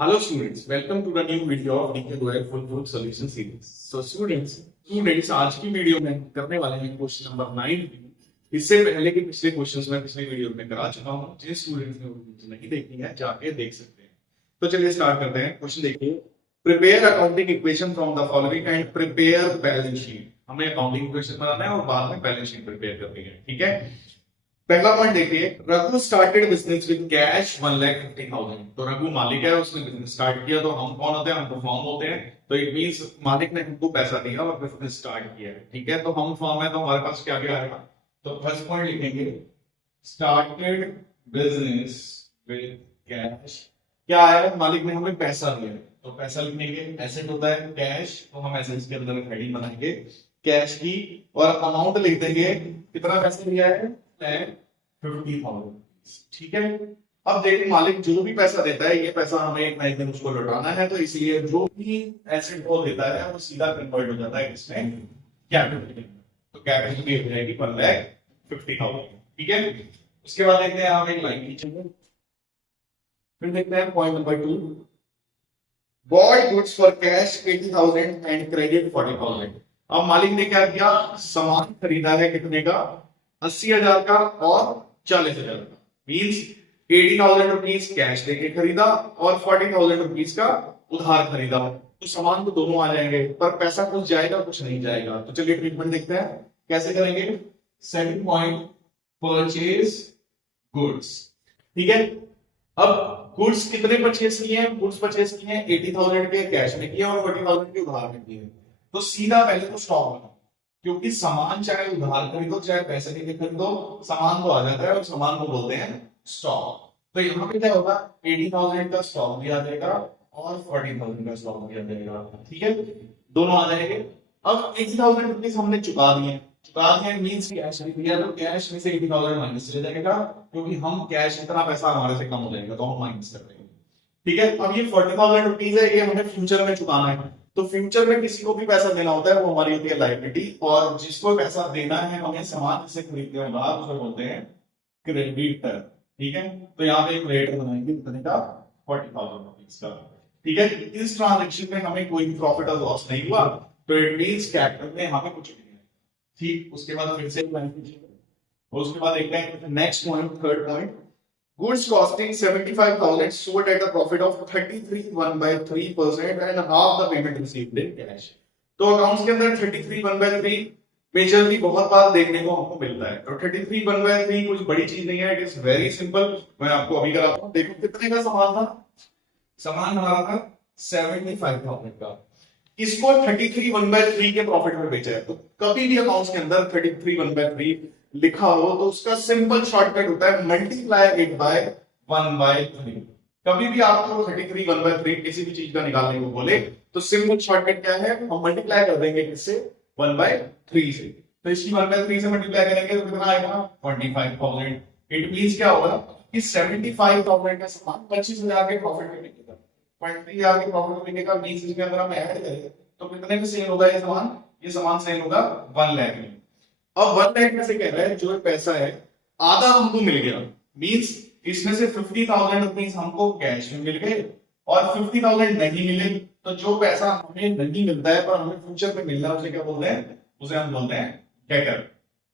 Hello students, welcome to the new video of DK Goel Full Proof Solution Series. So students आज की video में करने वाले हैं क्वेश्चन नंबर 9। इससे पहले के पिछले क्वेश्चंस में पिछले वीडियो में करा चुका हूं। जिन स्टूडेंट्स ने वो वीडियो नहीं देखी है जाके देख सकते हैं। तो चलिए स्टार्ट करते हैं। क्वेश्चन देखिए, prepare accounting equation from the following and prepare balance sheet. हमें अकाउंटिंग इक्वेशन बनाना है और बाद में बैलेंस शीट प्रिपेयर करनी है। ठीक है, पहला पॉइंट देखिए, Raghu started business with cash 1,50,000। तो रघु मालिक है, उसने बिजनेस स्टार्ट किया। तो हम कौन होते हैं? हम तो फर्म होते हैं। तो इट मींस मालिक ने हमको पैसा दिया और बिजनेस स्टार्ट किया है। ठीक है, तो हम फर्म है तो हमारे पास क्या क्या आएगा? तो फर्स्ट पॉइंट लिखेंगे, स्टार्टेड बिजनेस विद कैश। क्या आया? मालिक ने हमें पैसा दिया। तो पैसा लिखने के एसेट होता है कैश, तो हम एसेट्स के अंदर हेडिंग बनाएंगे कैश की, और अमाउंट लिख देंगे कितना पैसा दिया है, 50,000। ठीक है, अब देखिए मालिक जो भी पैसा देता है ये पैसा हमें एक ना एक दिन उसको लौटाना है। तो इसलिए जो भी एसेट वो देता है वो सीधा कन्वर्ट हो जाता है इसमें कैपिटल। तो कैपिटल की हो जाएगी 1,50,000। ठीक है, उसके बाद देखते हैं आप एक लाइन खींचेंगे। फिर देखते हैं point number 2, boy goods for cash 80,000 and credit 40,000। अब मालिक ने क्या किया? सामान खरीदा है कितने का? 80,000 का और 40,000 का। मीन्स 80,000 रुपीज कैश देके खरीदा और 40,000 रुपीज का उधार खरीदा। तो सामान तो दोनों आ जाएंगे, पर पैसा कुछ जाएगा कुछ नहीं जाएगा। तो चलिए ट्रीटमेंट देखते हैं कैसे करेंगे। Second point, purchase goods. ठीक है, अब गुड्स कितने परचेज किए हैं? गुड्स परचेज किए हैं 80,000 के कैश में किए और 40,000 के उधार में किए। तो सीधा पहले तो स्टॉक बनाओ, क्योंकि सामान चाहे उधार खरीदो चाहे पैसे लेके खरीदो, सामान तो आ जाता है और सामान को बोलते हैं स्टॉक। तो यहाँ पे क्या होगा? 80,000 का स्टॉक भी आ जाएगा और 40,000 का स्टॉक भी आ जाएगा। ठीक है, दोनों आ जाएंगे। अब 80,000 रुपीज हमने चुका दिए मीन्स कैश दिया, तो कैश में से 80,000 माइनस चले जाएगा, क्योंकि हम कैश इतना पैसा हमारे से कम हो जाएगा तो हम माइनस कर देंगे। ठीक है, अब ये 40,000 रुपीज है, ये हमें फ्यूचर में चुकाना है। तो फ्यूचर में किसी को भी पैसा देना होता है वो हमारी होती है लायबिलिटी, और जिसको पैसा देना है हमें सामान से खरीदते हैं उधार, उसे बोलते हैं क्रेडिटर। ठीक है, तो यहाँ पे एक क्रेडिटर बनाएंगे कितने का? 40,000 रुपीज का। ठीक है, इस ट्रांजेक्शन में हमें कोई प्रॉफिट और लॉस नहीं हुआ, तो इट मींस कैपिटल में यहाँ पे कुछ नहीं है। ठीक, उसके बाद फिर से और उसके बाद देखते हैं next point, third point, goods costing 75,000 sold at a profit of 33.1/3% and half the payment received in cash। तो अकाउंट्स के अंदर 33.1/3 मेजरली बहुत बार देखने को हमको मिलता है। तो 33.1/3 कुछ बड़ी चीज नहीं है, इट इज वेरी सिंपल। मैं आपको अभी कराता हूँ। देखो कितने का सामान था? सामान हमारा था 75,000 का। इसको 33.1/3 के प्रॉफिट में बेचा है। तो कभी भी अकाउंट्स के अंदर 33.1/3 लिखा हो तो उसका सिंपल शॉर्टकट होता है मल्टीप्लाई इट बाय 1/3। कभी भी आपको 33.1/3 किसी भी चीज का निकालने को बोले तो सिंपल शॉर्टकट क्या है? हम मल्टीप्लाई कर देंगे किससे? 1/3 से। तो इसकी 1/3 से मल्टीप्लाई करेंगे तो कितना आएगा? 25,000। इट मींस क्या होगा कि 75,000 का सामान 25,000 के प्रॉफिट में बिकेगा। 20,000 के प्रॉफिट में बिकेगा मींस इसके अंदर हम ऐड करेंगे तो कितने में सेल होगा ये सामान? ये सामान सेल होगा 1 लाख में। अब 1 लाख में से कह रहा है जो पैसा है आधा हमको मिल गया, मींस इसमें से 50,000 रुपीज हमको कैश में मिल गए और 50,000 नहीं मिले। तो जो पैसा हमें नहीं मिलता है पर हमें फ्यूचर में मिलना है उसे क्या बोलते हैं? उसे हम बोलते हैं डेटर।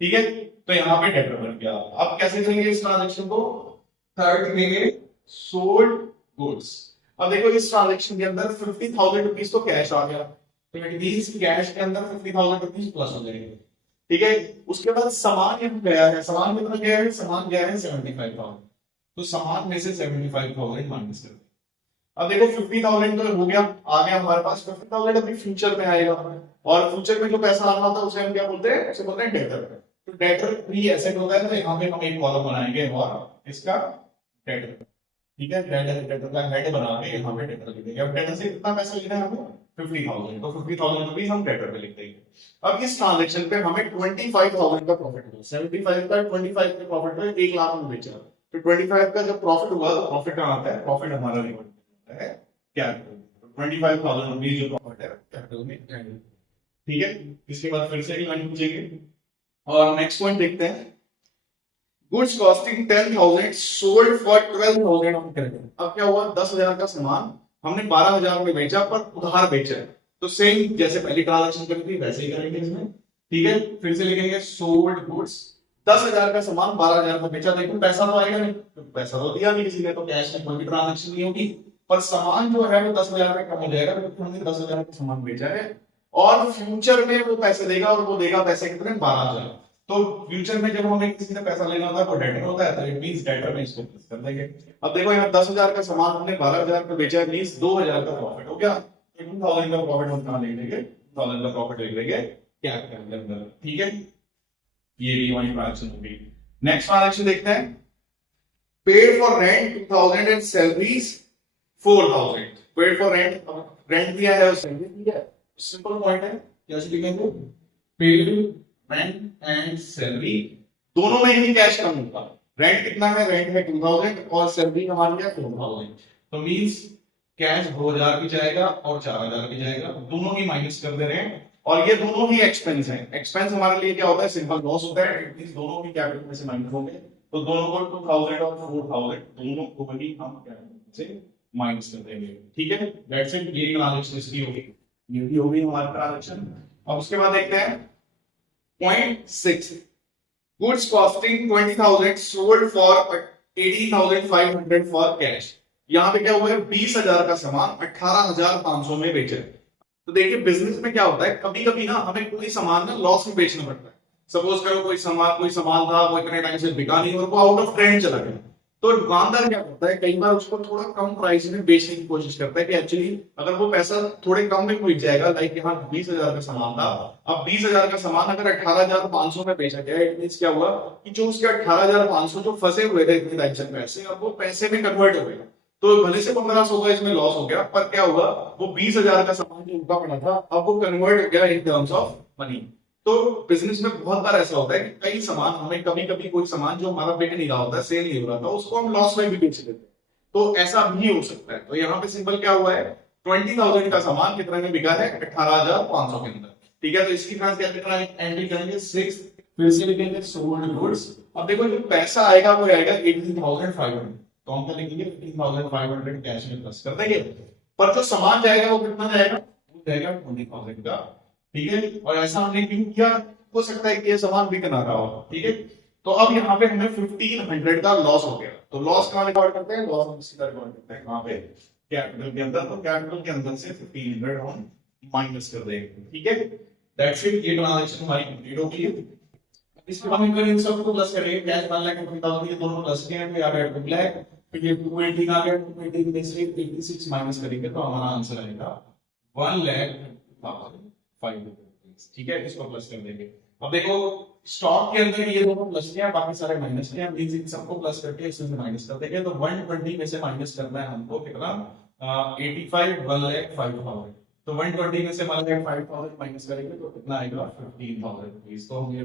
ठीक है, तो यहाँ पे डेटर बन गया। अब कैसे करेंगे इस ट्रांजेक्शन को? थर्ड लिखेंगे, सोल्ड गुड्स। अब देखो इस ट्रांजेक्शन के अंदर 50,000 रुपीज तो कैश आ गया, तो इट मींस कैश के अंदर 50,000 रुपीज प्लस हो जाएंगे। ठीक है, उसके बाद सामान यहाँ गया है, सामान कितना गया है? सामान गया है 75,000। तो सामान में से 75,000 माइनस कर। अब देखो 50,000 तो हो गया, आ गया हमारे पास। 50,000 अभी फ्यूचर में आएगा और फ्यूचर में जो पैसा आना था उसे हम क्या बोलते हैं? उसे बोलते हैं डेटर। तो डेटर प्री एसेट होता है, तो यहाँ पे हम एक कॉलम बनाएंगे और इसका डेटर। ठीक है, डेटर का हेड बना के यहाँ पे डेटर लिख देंगे। अब डेटर से कितना पैसा लेना है हमें? 50,000। तो 50,000 रुपीज हम डेटर पे लिख देंगे। अब इस ट्रांजेक्शन पे हमें 25,000 का प्रॉफिट हुआ। 75 का 25 के प्रॉफिट में 1 लाख में बेचा। तो 25 का जब प्रॉफिट हुआ तो प्रॉफिट कहाँ आता है? प्रॉफिट हमारा रिकॉर्ड होता है कैपिटल। तो 25,000 रुपीज जो प्रॉफिट है कैपिटल में। ठीक है, इसके बाद फिर से एक लाइन पूछेंगे और नेक्स्ट पॉइंट देखते हैं, goods costing 10,000 sold for 12,000 on credit. अब क्या हुआ? 10,000 का सामान हमने 12,000 में बेचा पर उधार बेचा है, तो सेम जैसे पहली ट्रांजेक्शन करी थी वैसे ही करेंगे इसमें। ठीक है, फिर से लिखेंगे सोल्ड गुड्स, 10,000 का सामान 12,000 में बेचा। देखो पैसा तो आएगा नहीं, तो पैसा तो दिया नहीं किसी ने, तो कैश में कोई भी ट्रांजेक्शन नहीं होगी, पर सामान जो है वो 10,000 में कम हो जाएगा क्योंकि हमने 10,000 का सामान बेचा है, और फ्यूचर में वो पैसे देगा, और वो देगा पैसे कितने, 12,000। तो फ्यूचर में जब हमें किसी से पैसा लेना होता है वो डेटर होता है, तो इट मींस डेटर में इसको प्लस कर देंगे। अब देखो यहाँ 10,000 का सामान हमने 12,000 पे बेचा है, मींस 2,000 का प्रॉफिट हो गया। 2,000 का प्रॉफिट हम कहां लिख देंगे, 2,000 का प्रॉफिट लिख देंगे कैपिटल के अंदर। ठीक है, ये भी हमारी ट्रांजेक्शन होगी। नेक्स्ट ट्रांजेक्शन देखते हैं, paid for rent 2,000 and salaries 4,000। Paid for rent, rent दिया है और सैलरी दी है, सिंपल पॉइंट है, कैसे लिखेंगे, पेड रेंट एंड सैलरी, दोनों में ही कैश कम होगा। रेंट कितना है, रेंट है 2,000 और सैलरी हमारी है 4,000, तो मींस कैश 2,000 भी जाएगा और 4,000 भी जाएगा, दोनों ही माइनस कर दे रहे हैं, और ये दोनों ही एक्सपेंस हैं। एक्सपेंस हमारे लिए क्या होता है, सिंपल लॉस होता है, इट मींस दोनों ही कैपिटल में से माइनस होंगे, तो दोनों को 2,000 और 4,000 दोनों को ही हम कैपिटल से माइनस कर देंगे। ठीक है, दैट्स इट, ये ट्रांजैक्शन इसकी होगी, ये भी होगी हमारी ट्रांजैक्शन। अब उसके बाद देखते हैं point 6, goods costing 20,000 sold for 18,500 for cash. यहाँ पे क्या हुआ है, 20,000 का सामान 18,500 में बेचा है। तो देखिए बिजनेस में क्या होता है, कभी कभी ना हमें कोई सामान ना लॉस में बेचना पड़ता है। सपोज करो कोई सामान था, वो इतने टाइम से बिका नहीं और वो आउट ऑफ ट्रेंड चला गया, तो दुकानदार क्या करता है, कई बार उसको थोड़ा कम प्राइस में बेचने की कोशिश करता है कि एक्चुअली अगर वो पैसा थोड़े कम में बिक जाएगा, लाइक यहाँ 20,000 का सामान था, अब 20,000 का सामान अगर 18,500 में बेचा गया, इट मींस क्या हुआ कि जो उसके 18,500 जो फंसे हुए थे इतने टाइम से पैसे, अब वो पैसे में कन्वर्ट हो गए। तो भले से 1,500 का इसमें लॉस हो गया, पर क्या हुआ, वो 20,000 का सामान जो उनका पड़ा था अब वो कन्वर्ट हो गया इन टर्म्स ऑफ मनी। तो बिजनेस में बहुत बार ऐसा होता है कि कई सामान हमें, कभी कभी कोई सामान जो हमारा बिक नहीं रहा होता है, सेल नहीं हो रहा था, उसको हम लॉस में भी बेच देते हैं, तो ऐसा भी हो सकता है। तो यहाँ पे सिंपल क्या हुआ है, 20,000 का सामान कितने में बिका है, 18,500 के अंदर। ठीक है, तो इसकी कितना एंट्री करेंगे 6, फिर से लिखेंगे सोल्ड गुड्स। अब देखो जो पैसा आएगा वो आएगा 18,500, तो हम क्या लिखेंगे 18,500 कैश में प्लस कर देंगे, पर जो सामान जाएगा वो कितना जाएगा, वो जाएगा 20,000 का। ठीक है, और ऐसा हमने क्यों किया, हो सकता है कि ये सामान बिक ना रहा हो। ठीक है, तो अब यहाँ पे हमें 1,500 का लॉस हो गया, तो लॉस कहाँ रिकॉर्ड करते हैं, लॉस हम सीधा रिकॉर्ड करते हैं कहाँ पे, कैपिटल के अंदर, तो कैपिटल के अंदर से 1,500 हम माइनस कर देंगे। ठीक है, दैट्स इट, ये ट्रांजैक्शन हमारी कंप्लीट हो गई है। इसके बाद हम इन सबको प्लस करेंगे, कैश 1,50,000 ये दोनों प्लस किए हैं, तो यहाँ पे 2 लाख, फिर ये 280 आ गया, 280 में से 86 माइनस करेंगे तो हमारा आंसर आएगा 1,50,500। ठीक है, इसको प्लस कर देंगे। अब देखो स्टॉक के अंदर ये दोनों प्लस किया, बाकी सारे माइनस किया, मींस इन सबको प्लस करके इसमें से माइनस कर देंगे, तो 120 में से माइनस करना है हमको कितना, 85, 1,05,000, तो 120 में से 1,05,000 माइनस करेंगे तो कितना आएगा 15,000 रुपीस। तो हम ये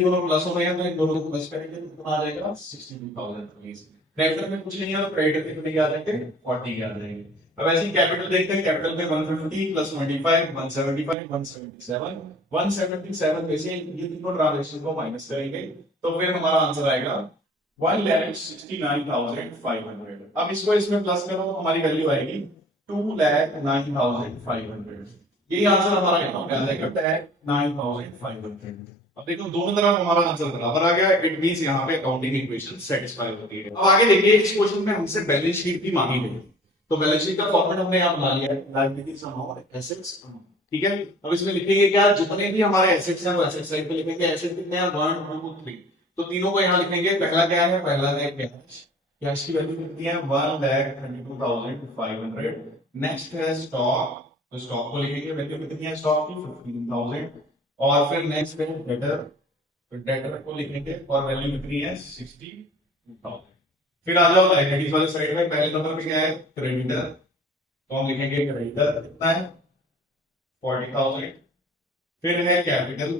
दोनों प्लस हो रहे हैं, तो इन दोनों को प्लस करेंगे तो कितना आ जाएगा 62,000 रुपीस। क्रेडिटर में कुछ नहीं है, तो क्रेडिटर कितने आ जाएंगे 40 आ जाएंगे। अब ऐसे ही कैपिटल देखते हैं, कैपिटल पे 150 प्लस 25 175 177 177 में से ये तीनों ट्रांजैक्शन को माइनस करेंगे तो फिर हमारा आंसर आएगा 1,69,500। अब इसको इसमें प्लस करो तो हमारी वैल्यू आएगी 2,09,500। यही आंसर हमारा क्या जाएगा 9,500। अब देखो दोनों तरफ हमारा आंसर बराबर आ गया, इट मींस यहाँ पे अकाउंटिंग इक्वेशन सेटिस्फाई होती है। अब आगे देखिए, इस क्वेश्चन में हमसे बैलेंस शीट भी मांगी गई, तो बैलेंस शीट का फॉर्मेट हमने यहाँ बना लिया है, लायबिलिटी सम और एसेट्स। ठीक है, अब इसमें लिखेंगे क्या, जितने भी हमारे एसेट्स हैं वो एसेट साइड पे लिखेंगे, एसेट कितने हैं 1 2 3, तो तीनों को यहाँ लिखेंगे। पहला क्या है, पहला है कैश, कैश की वैल्यू कितनी है 1,32,500। नेक्स्ट है स्टॉक, तो स्टॉक को लिखेंगे, वैल्यू कितनी है स्टॉक की 15,000। और फिर नेक्स्ट है डेटर, तो डेटर को लिखेंगे और वैल्यू कितनी है 62,000। फिर आ जाओ लायबिलिटीज वाले साइड में, पहले नंबर पे क्या है क्रेडिटर, तो हम लिखेंगे क्रेडिटर कितना है 40,000। फिर है कैपिटल,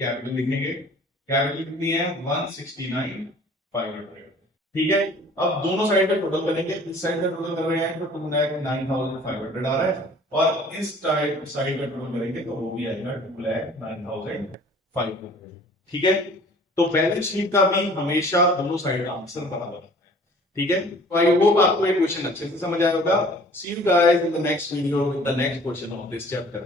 कैपिटल लिखेंगे, कैपिटल कितनी है 169,500। ठीक है, अब दोनों साइड पे टोटल करेंगे, इस साइड पे टोटल कर रहे हैं तो 2,09,500 आ रहा है, और इस साइड पे टोटल करेंगे तो वो भी आएगा 2,09,500। ठीक है, तो बैलेंस शीट का भी हमेशा दोनों साइड का आंसर बराबर है। ठीक है, तो आई होप आपको ये क्वेश्चन अच्छे से समझ आया होगा। See you guys in the next video with the next question of this chapter.